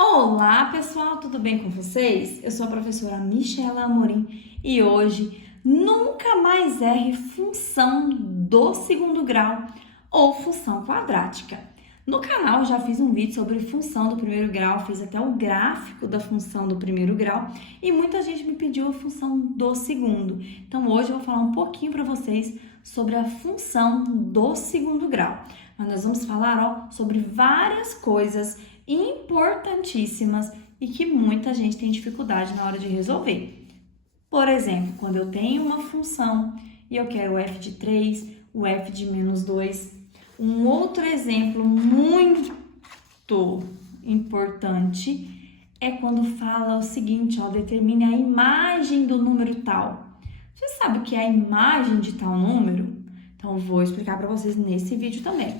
Olá, pessoal, tudo bem com vocês? Eu sou a professora Michela Amorim e hoje nunca mais erre função do segundo grau ou função quadrática. No canal já fiz um vídeo sobre função do primeiro grau, fiz até o gráfico da função do primeiro grau e muita gente me pediu a função do segundo. Então hoje eu vou falar um pouquinho para vocês sobre a função do segundo grau. Mas nós vamos falar sobre várias coisas importantíssimas e que muita gente tem dificuldade na hora de resolver. Por exemplo, quando eu tenho uma função e eu quero o f de 3, o f de menos 2. Um outro exemplo muito importante é quando fala o seguinte, determine a imagem do número tal. Você sabe o que é a imagem de tal número? Então, eu vou explicar para vocês nesse vídeo também.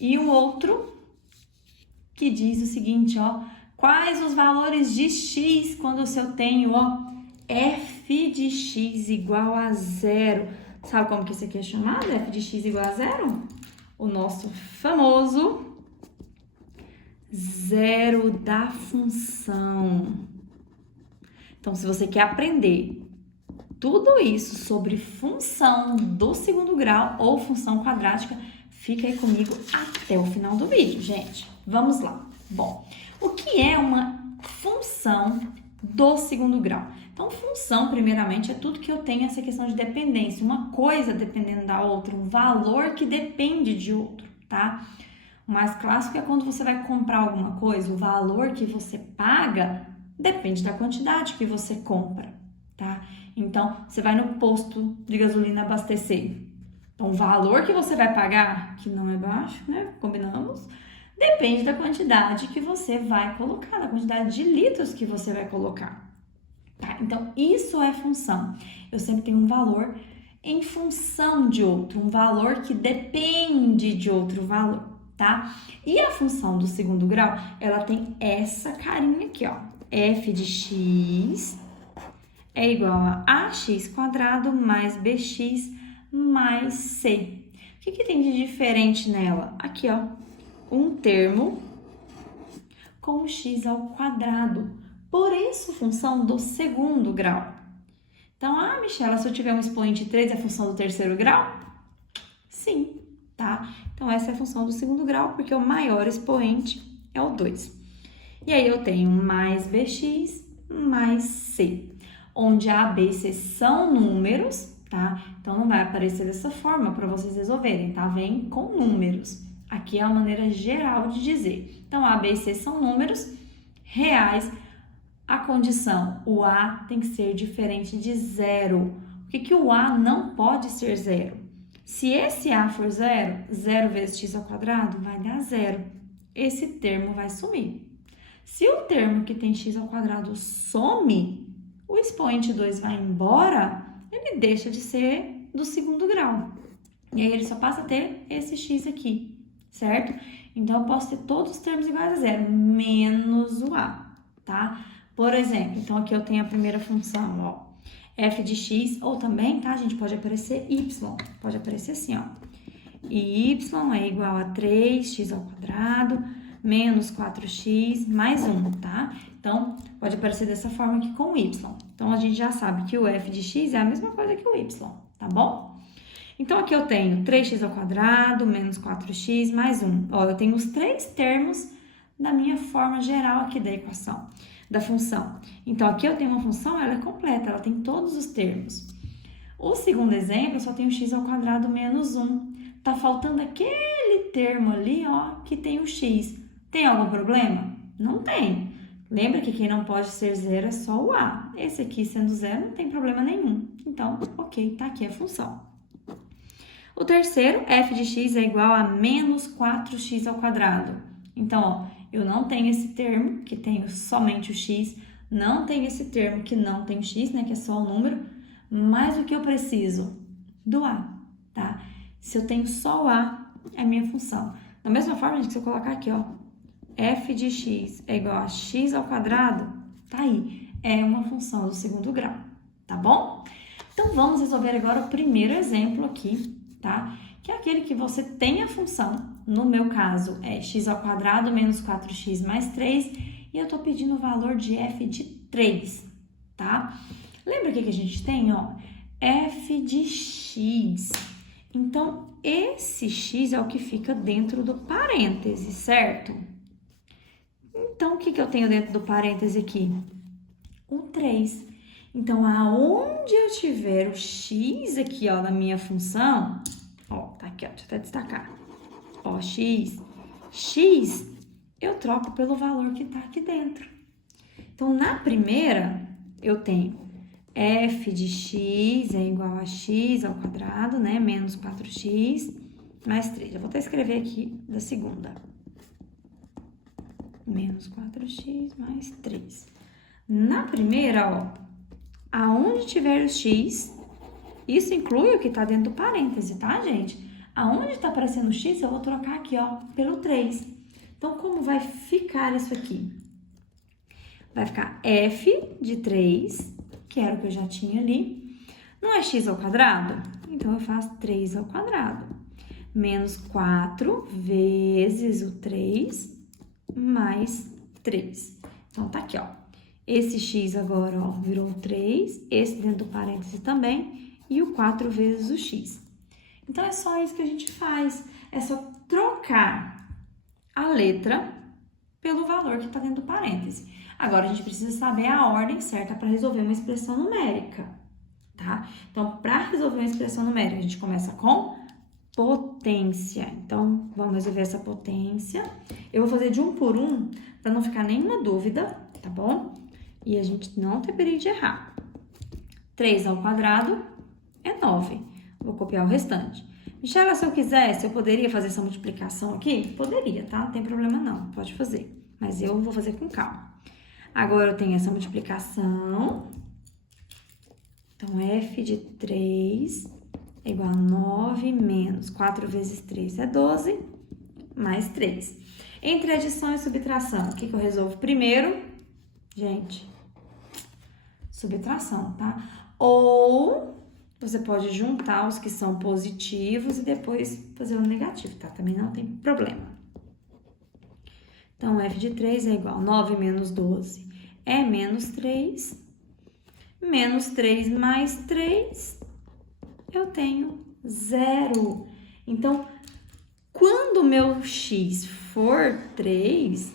E o outro que diz o seguinte, quais os valores de x quando eu tenho, f de x igual a 0. Sabe como que isso aqui é chamado? F de x igual a 0? O nosso famoso zero da função. Então, se você quer aprender tudo isso sobre função do segundo grau ou função quadrática, fica aí comigo até o final do vídeo, gente. Vamos lá. Bom, o que é uma função do segundo grau? Então, função, primeiramente, é tudo que eu tenho essa questão de dependência. Uma coisa dependendo da outra, um valor que depende de outro, tá? O mais clássico é quando você vai comprar alguma coisa, o valor que você paga depende da quantidade que você compra, tá? Então, você vai no posto de gasolina abastecer. Então, o valor que você vai pagar, que não é baixo, né? Combinamos? Depende da quantidade que você vai colocar, da quantidade de litros que você vai colocar. Tá? Então, isso é função. Eu sempre tenho um valor em função de outro, um valor que depende de outro valor, tá? E a função do segundo grau, ela tem essa carinha aqui, f de x é igual a ax quadrado mais bx mais c. O que tem de diferente nela? Aqui, um termo com x ao quadrado. Por isso, função do segundo grau. Então, Michela, se eu tiver um expoente 3, é a função do terceiro grau? Sim, tá? Então, essa é a função do segundo grau, porque o maior expoente é o 2. E aí, eu tenho mais bx mais c, onde a, b e c são números, tá? Então, não vai aparecer dessa forma para vocês resolverem, tá? Vem com números. Aqui é a maneira geral de dizer. Então, a, b e c são números reais. A condição, o a tem que ser diferente de 0. Por que o a não pode ser 0? Se esse a for 0, 0 vezes x ao quadrado vai dar 0. Esse termo vai sumir. Se o termo que tem x ao quadrado some, o expoente 2 vai embora, ele deixa de ser do segundo grau. E aí ele só passa a ter esse x aqui, certo? Então, eu posso ter todos os termos iguais a 0, menos o a, tá? Por exemplo, então aqui eu tenho a primeira função, f de x, ou também, tá, gente, pode aparecer y, pode aparecer assim, y é igual a 3x ao quadrado, menos 4x mais 1, tá? Então, pode aparecer dessa forma aqui com y. Então, a gente já sabe que o f de x é a mesma coisa que o y, tá bom? Então, aqui eu tenho 3x ao quadrado, menos 4x mais 1. Eu tenho os três termos da minha forma geral aqui da equação, da função. Então, aqui eu tenho uma função, ela é completa, ela tem todos os termos. O segundo exemplo, eu só tenho x ao quadrado menos 1. Tá faltando aquele termo ali, que tem o x. Tem algum problema? Não tem. Lembra que quem não pode ser 0 é só o a. Esse aqui sendo 0 não tem problema nenhum. Então, ok, tá aqui a função. O terceiro, f de x é igual a menos 4x ao quadrado. Então, eu não tenho esse termo, que tem somente o x, não tenho esse termo que não tem o x, né, que é só o número, mas o que eu preciso? Do a, tá? Se eu tenho só o a, é a minha função. Da mesma forma, gente, que se eu colocar aqui, f de x é igual a x ao quadrado, tá aí, é uma função do segundo grau, tá bom? Então, vamos resolver agora o primeiro exemplo aqui, tá? Que é aquele que você tem a função, no meu caso, é x ao quadrado menos 4x mais 3, e eu tô pedindo o valor de f de 3, tá? Lembra o que a gente tem, ó? F de x. Então, esse x é o que fica dentro do parêntese, certo? Então, o que eu tenho dentro do parêntese aqui? O 3. Então, aonde eu tiver o x aqui, ó, na minha função, ó, tá aqui, ó, deixa eu até destacar. Ó, x, eu troco pelo valor que tá aqui dentro. Então, na primeira, eu tenho f de x é igual a x ao quadrado, né, menos 4x mais 3. Eu vou até escrever aqui da segunda. Menos 4x mais 3. Na primeira, ó, aonde tiver o x, isso inclui o que tá dentro do parêntese, tá, gente? Aonde tá aparecendo o x, eu vou trocar aqui, ó, pelo 3. Então, como vai ficar isso aqui? Vai ficar f de 3, que era o que eu já tinha ali. Não é x ao quadrado? Então, eu faço 3 ao quadrado. Menos 4 vezes o 3 mais 3. Então, tá aqui, ó. Esse x agora, ó, virou 3, esse dentro do parêntese também, e o 4 vezes o x. Então, é só isso que a gente faz. É só trocar a letra pelo valor que está dentro do parêntese. Agora, a gente precisa saber a ordem certa para resolver uma expressão numérica, tá? Então, para resolver uma expressão numérica, a gente começa com potência. Então, vamos resolver essa potência. Eu vou fazer de um por um, para não ficar nenhuma dúvida, tá bom? E a gente não ter perigo de errar. 3 ao quadrado é 9. Vou copiar o restante. Michela, se eu quisesse, eu poderia fazer essa multiplicação aqui? Poderia, tá? Não tem problema não, pode fazer. Mas eu vou fazer com calma. Agora, eu tenho essa multiplicação. Então, f de 3 é igual a 9 menos 4 vezes 3 é 12, mais 3. Entre adição e subtração, o que eu resolvo primeiro? Gente, subtração, tá? Ou você pode juntar os que são positivos e depois fazer o negativo, tá? Também não tem problema. Então, f de 3 é igual a 9 menos 12 é menos 3. Menos 3 mais 3, eu tenho 0. Então, quando o meu x for 3,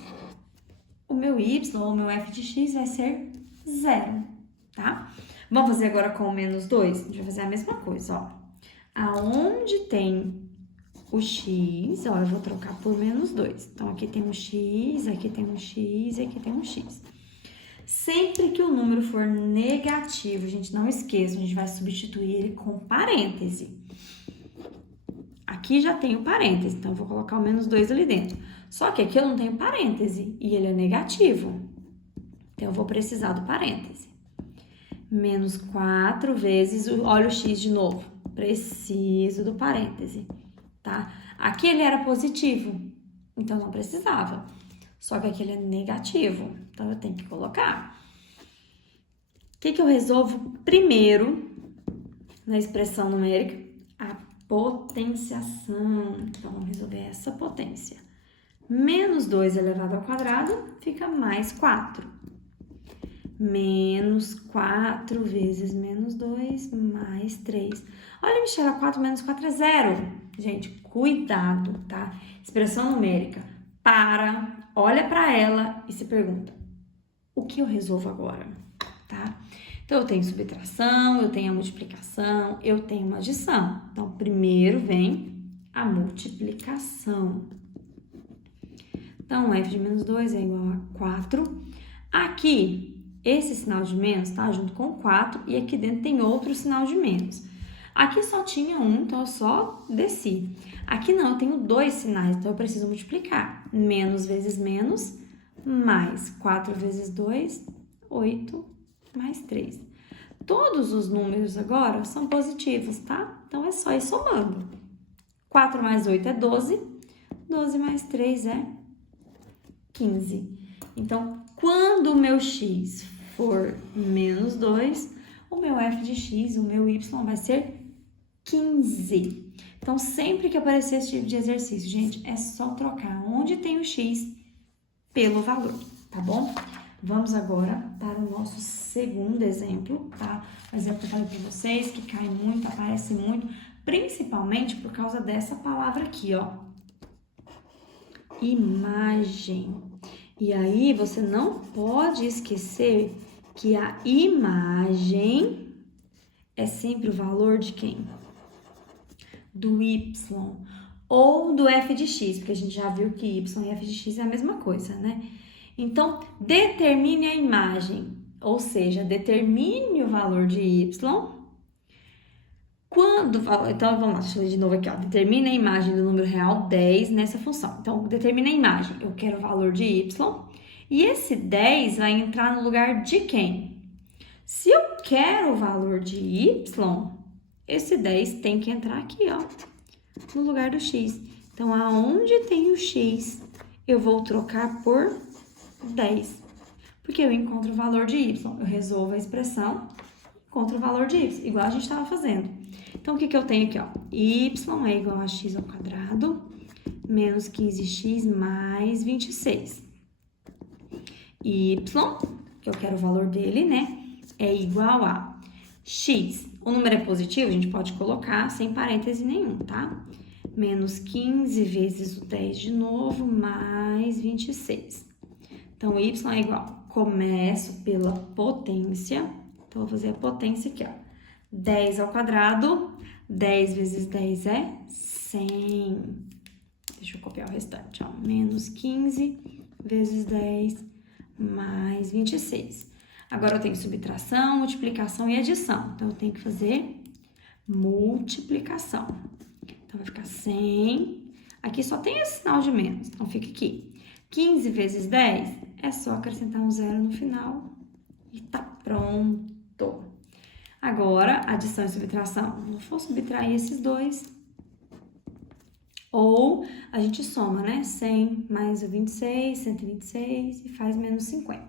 o meu y, ou o meu f de x, vai ser 0, tá? Vamos fazer agora com o menos 2? A gente vai fazer a mesma coisa, ó. Aonde tem o x, ó, eu vou trocar por menos 2. Então, aqui tem um x, aqui tem um x e aqui tem um x. Sempre que o número for negativo, gente, não esqueça, a gente vai substituir ele com parêntese. Aqui já tem o parêntese, então eu vou colocar o menos 2 ali dentro. Só que aqui eu não tenho parêntese e ele é negativo. Então, eu vou precisar do parêntese. Menos 4 vezes, olha o x de novo, preciso do parêntese, tá? Aqui ele era positivo, então não precisava. Só que aqui ele é negativo, então eu tenho que colocar. O que eu resolvo primeiro na expressão numérica? A potenciação. Então, vamos resolver essa potência. Menos 2 elevado ao quadrado fica mais 4. Menos 4 vezes menos 2 mais 3. Olha, Michela, 4 menos 4 é 0. Gente, cuidado, tá? Expressão numérica. Olha para ela e se pergunta, o que eu resolvo agora, tá? Então, eu tenho subtração, eu tenho a multiplicação, eu tenho uma adição. Então, primeiro vem a multiplicação. Então, f de menos 2 é igual a 4. Aqui, esse sinal de menos tá junto com 4 e aqui dentro tem outro sinal de menos. Aqui só tinha um, então eu só desci. Aqui não, eu tenho 2 sinais, então eu preciso multiplicar. Menos vezes menos, mais 4 vezes 2, 8, mais 3. Todos os números agora são positivos, tá? Então, é só ir somando. 4 mais 8 é 12, 12 mais 3 é 15. Então, quando o meu x for menos 2, o meu f de x, o meu y vai ser 15. Então, sempre que aparecer esse tipo de exercício, gente, é só trocar onde tem o x pelo valor. tá bom? Vamos agora para o nosso segundo exemplo, tá? Um exemplo que eu falei para vocês, que cai muito, aparece muito, principalmente por causa dessa palavra aqui, ó. Imagem. E aí, você não pode esquecer que a imagem é sempre o valor de quem? Do y ou do f de x, porque a gente já viu que y e f de x é a mesma coisa, né? Então, determine a imagem, ou seja, determine o valor de y. Então, vamos lá, deixa eu ler de novo aqui, ó. Determine a imagem do número real 10 nessa função. Então, determine a imagem. Eu quero o valor de y. E esse 10 vai entrar no lugar de quem? Se eu quero o valor de y, esse 10 tem que entrar aqui, ó, no lugar do x. Então, aonde tem o x, eu vou trocar por 10. Porque eu encontro o valor de y. Eu resolvo a expressão, encontro o valor de y, igual a gente estava fazendo. Então, o que eu tenho aqui, ó? Y é igual a x ao quadrado, menos 15x mais 26. Y, que eu quero o valor dele, né? É igual a x. O número é positivo, a gente pode colocar sem parêntese nenhum, tá? Menos 15 vezes o 10 de novo, mais 26. Então, y é igual, começo pela potência. Então, vou fazer a potência aqui, ó. 10 ao quadrado, 10 vezes 10 é 100. Deixa eu copiar o restante, ó. Menos 15 vezes 10 mais 26. Agora, eu tenho subtração, multiplicação e adição. Então, eu tenho que fazer multiplicação. Então, vai ficar 100. Aqui só tem esse sinal de menos, então fica aqui. 15 vezes 10 é só acrescentar um zero no final e tá pronto. Agora, adição e subtração. Eu vou subtrair esses dois. Ou a gente soma, né? 100 mais o 26, 126 e faz menos 50.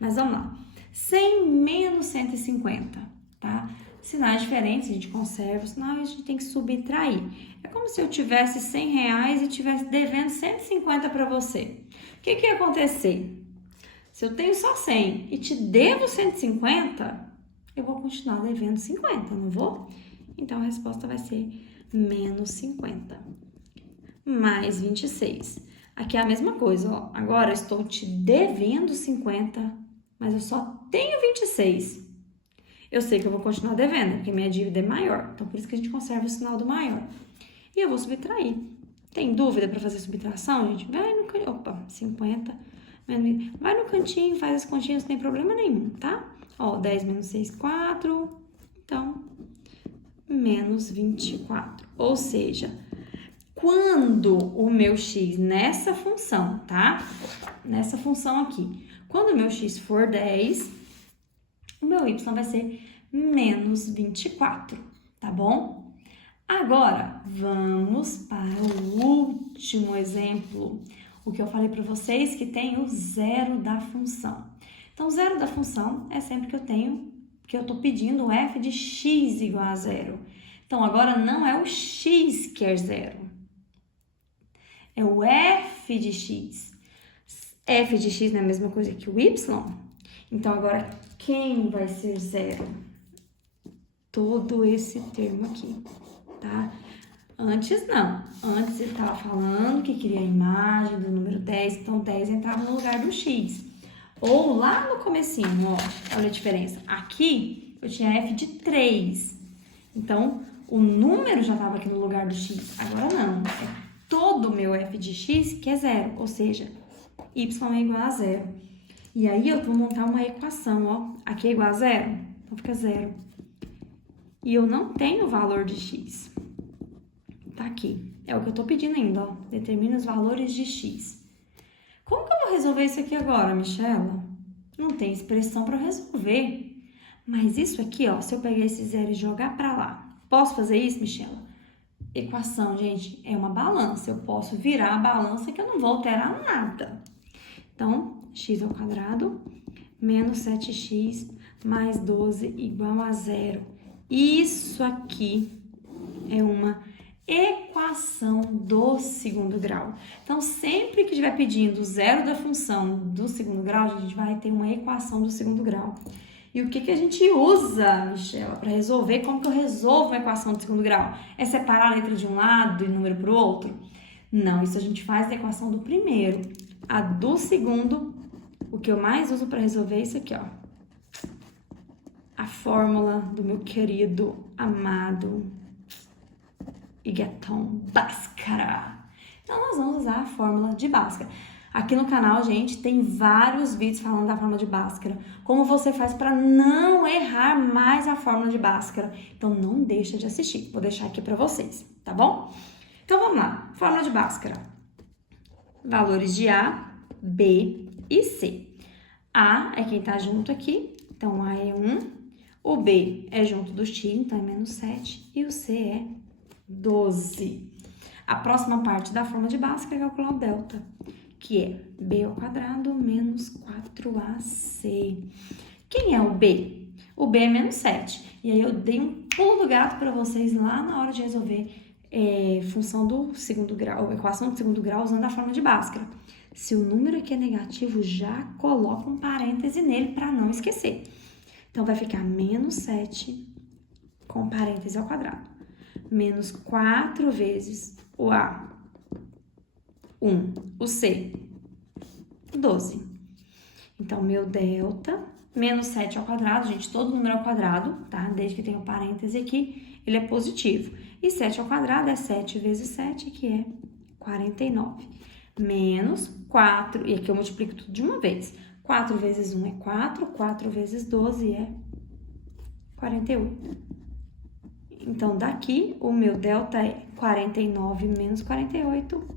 Mas vamos lá. 100 menos 150, tá? Sinais diferentes, a gente conserva o sinal e a gente tem que subtrair. É como se eu tivesse 100 reais e tivesse devendo 150 para você. O que ia acontecer? Se eu tenho só 100 e te devo 150, eu vou continuar devendo 50, não vou? Então, a resposta vai ser menos 50. Mais 26. Aqui é a mesma coisa, ó. Agora, eu estou te devendo 50, mas eu só tenho 26. Eu sei que eu vou continuar devendo, porque minha dívida é maior. Então, por isso que a gente conserva o sinal do maior. E eu vou subtrair. Tem dúvida para fazer subtração, gente? Vai no cantinho. Opa, 50. Vai no cantinho, faz as continhas, não tem problema nenhum, tá? Ó, 10 menos 6, 4. Então, menos 24. Ou seja, quando o meu x nessa função, tá? Nessa função aqui. Quando o meu x for 10, o meu y vai ser menos 24, tá bom? Agora, vamos para o último exemplo. O que eu falei para vocês que tem o zero da função. Então, o zero da função é sempre que eu tô pedindo o f de x igual a zero. Então, agora não é o x que é zero. É o f de x. F de x não é a mesma coisa que o y? Então, agora, quem vai ser zero? Todo esse termo aqui, tá? Antes, não. Antes, ele estava falando que queria a imagem do número 10, então 10 entrava no lugar do x. Ou lá no comecinho, ó, olha a diferença. Aqui, eu tinha f de 3. Então, o número já estava aqui no lugar do x. Agora, não. É todo o meu f de x que é zero, ou seja, y é igual a zero. E aí, eu vou montar uma equação, ó. Aqui é igual a zero, então fica zero. E eu não tenho o valor de x. Tá aqui. É o que eu tô pedindo ainda, ó. Determina os valores de x. Como que eu vou resolver isso aqui agora, Michela? Não tem expressão para resolver. Mas isso aqui, ó, se eu pegar esse zero e jogar para lá, posso fazer isso, Michela? Equação, gente, é uma balança. Eu posso virar a balança que eu não vou alterar nada. Então, x ao quadrado menos 7x mais 12 igual a zero. Isso aqui é uma equação do segundo grau. Então, sempre que estiver pedindo o zero da função do segundo grau, a gente vai ter uma equação do segundo grau. E o que a gente usa, Michela, para resolver? Como que eu resolvo a equação do segundo grau? É separar a letra de um lado e número para o outro? Não, isso a gente faz da equação do primeiro. A do segundo, o que eu mais uso para resolver é isso aqui, ó. A fórmula do meu querido, amado Igheton Bhaskara. Então, nós vamos usar a fórmula de Bhaskara. Aqui no canal, gente, tem vários vídeos falando da fórmula de Bhaskara. Como você faz para não errar mais a fórmula de Bhaskara. Então, não deixa de assistir. Vou deixar aqui para vocês, tá bom? Então, vamos lá. Fórmula de Bhaskara. Valores de A, B e C. A é quem tá junto aqui. Então, A é 1. O B é junto do x, então é menos 7. E o C é 12. A próxima parte da fórmula de Bhaskara é calcular o delta, que é b ao quadrado menos 4ac. Quem é o b? O b é menos 7. E aí eu dei um pulo do gato para vocês lá na hora de resolver função do segundo grau, equação do segundo grau usando a fórmula de Bhaskara. Se o número aqui é negativo, já coloca um parêntese nele para não esquecer. Então, vai ficar menos 7 com parêntese ao quadrado. Menos 4 vezes o A, 1. O C, 12. Então, meu delta, menos 7 ao quadrado, gente, todo número ao quadrado, tá? Desde que tenha um parêntese aqui, ele é positivo. E 7 ao quadrado é 7 vezes 7, que é 49. Menos 4, e aqui eu multiplico tudo de uma vez. 4 vezes 1 é 4, 4 vezes 12 é 48. Então, daqui, o meu delta é 49 menos 48,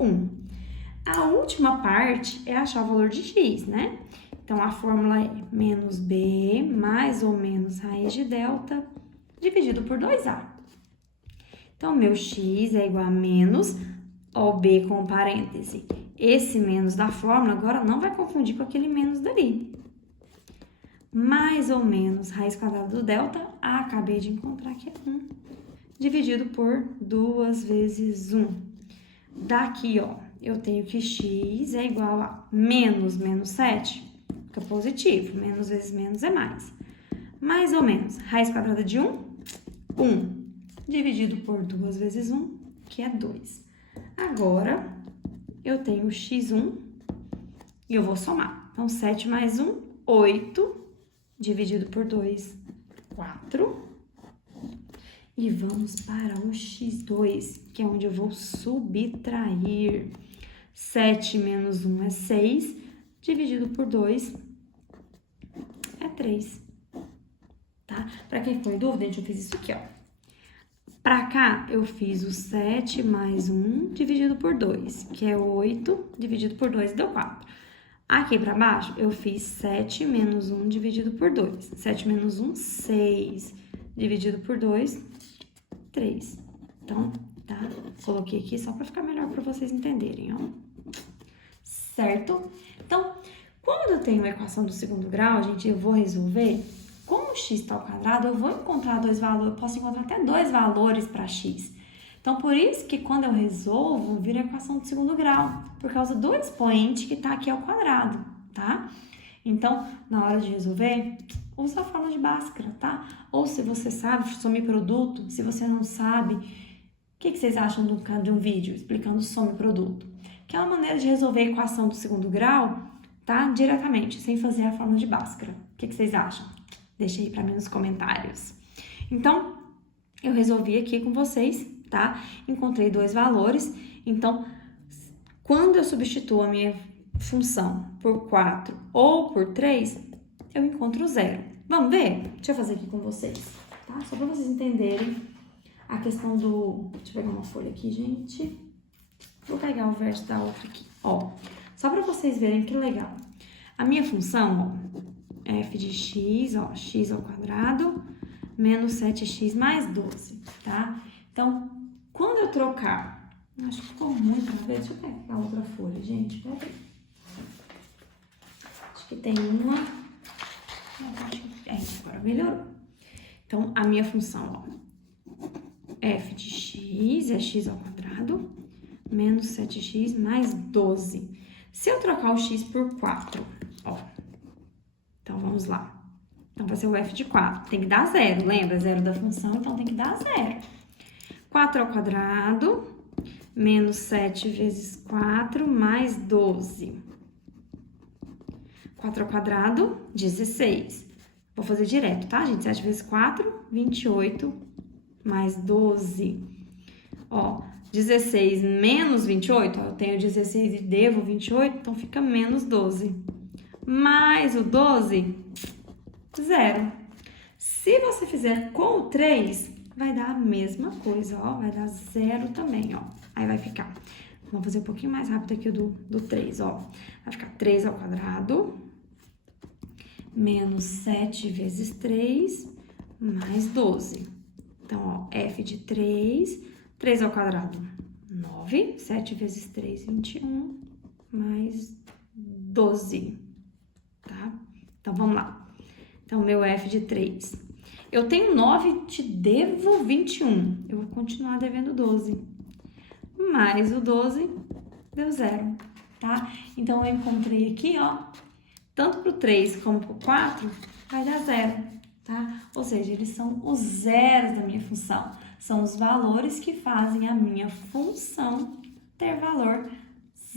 1. A última parte é achar o valor de x, né? Então, a fórmula é menos b mais ou menos raiz de delta dividido por 2a. Então, meu x é igual a menos ao b com parêntese. Esse menos da fórmula agora não vai confundir com aquele menos dali. Mais ou menos raiz quadrada do delta, acabei de encontrar que é 1, dividido por 2 vezes 1. Daqui, ó, eu tenho que x é igual a menos 7, fica positivo, menos vezes menos é mais ou menos, raiz quadrada de 1, 1, dividido por 2 vezes 1, que é 2. Agora, eu tenho x1 e eu vou somar. Então, 7 mais 1, 8, dividido por 2, 4. E vamos para o x2, que é onde eu vou subtrair. 7 menos 1 é 6, dividido por 2 é 3. Tá? Para quem ficou em dúvida, gente, eu fiz isso aqui, ó. Para cá, eu fiz o 7 mais 1 dividido por 2, que é 8, dividido por 2 deu 4. Aqui para baixo, eu fiz 7 menos 1 dividido por 2. 7 menos 1, 6, dividido por 2, 3. Então, tá? Coloquei aqui só para ficar melhor para vocês entenderem, ó. Certo? Então, quando eu tenho uma equação do segundo grau, gente, eu vou resolver. Como o x está ao quadrado, eu vou encontrar dois valores, eu posso encontrar até dois valores para x. Então, por isso que quando eu resolvo, vira a equação do segundo grau, por causa do expoente que está aqui ao quadrado, tá? Então, na hora de resolver, usa a fórmula de Bhaskara, tá? Ou se você sabe some produto, se você não sabe, o que vocês acham de um vídeo explicando some produto? Que é uma maneira de resolver a equação do segundo grau, tá? Diretamente, sem fazer a fórmula de Bhaskara. O que vocês acham? Deixa aí para mim nos comentários. Então, eu resolvi aqui com vocês, tá? Encontrei dois valores. Então, quando eu substituo a minha função por 4 ou por 3, eu encontro zero. Vamos ver? Deixa eu fazer aqui com vocês, tá? Só para vocês entenderem a questão do... Deixa eu pegar uma folha aqui, gente. Vou pegar o verso da outra aqui, ó. Só para vocês verem que legal. A minha função, ó, f de x, ó, x ao quadrado, menos 7x mais 12, tá? Então, quando eu trocar, acho que ficou muito pra ver, deixa eu pegar a outra folha, gente, pera aí. Acho que tem uma, acho que, agora melhorou. Então, a minha função, ó, f de x é x ao quadrado menos 7x mais 12. Se eu trocar o x por 4, ó, então vamos lá. Então, vai ser o f de 4. Tem que dar zero, lembra? Zero da função, então tem que dar zero. 4 ao quadrado, menos 7 vezes 4, mais 12. 4 ao quadrado, 16. Vou fazer direto, tá, gente? 7 vezes 4, 28, mais 12. Ó, 16 menos 28, ó, eu tenho 16 e devo 28, então fica menos 12. Mais o 12... zero. Se você fizer com o 3, vai dar a mesma coisa, ó. Vai dar zero também, ó. Aí vai ficar... Vamos fazer um pouquinho mais rápido aqui do 3, ó. Vai ficar 3 ao quadrado, menos 7 vezes 3, mais 12. Então, ó, f de 3, 3 ao quadrado, 9. 7 vezes 3, 21, mais 12, tá? Então, vamos lá. Então, meu f de 3. Eu tenho 9, te devo 21. Eu vou continuar devendo 12. Mais o 12 deu zero, tá? Então, eu encontrei aqui, ó, tanto pro 3 como pro 4, vai dar zero, tá? Ou seja, eles são os zeros da minha função. São os valores que fazem a minha função ter valor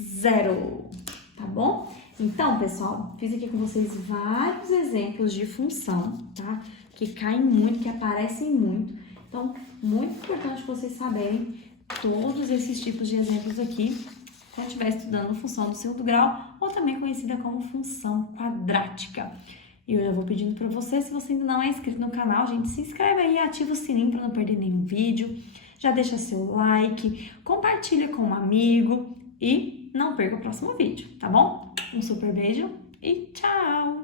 zero, tá bom? Então, pessoal, fiz aqui com vocês vários exemplos de função, tá? Que caem muito, que aparecem muito. Então, muito importante vocês saberem todos esses tipos de exemplos aqui, quando estiver estudando função do segundo grau, ou também conhecida como função quadrática. E eu já vou pedindo para você, se você ainda não é inscrito no canal, gente, se inscreve aí e ativa o sininho para não perder nenhum vídeo. Já deixa seu like, compartilha com um amigo e não perca o próximo vídeo, tá bom? Um super beijo e tchau!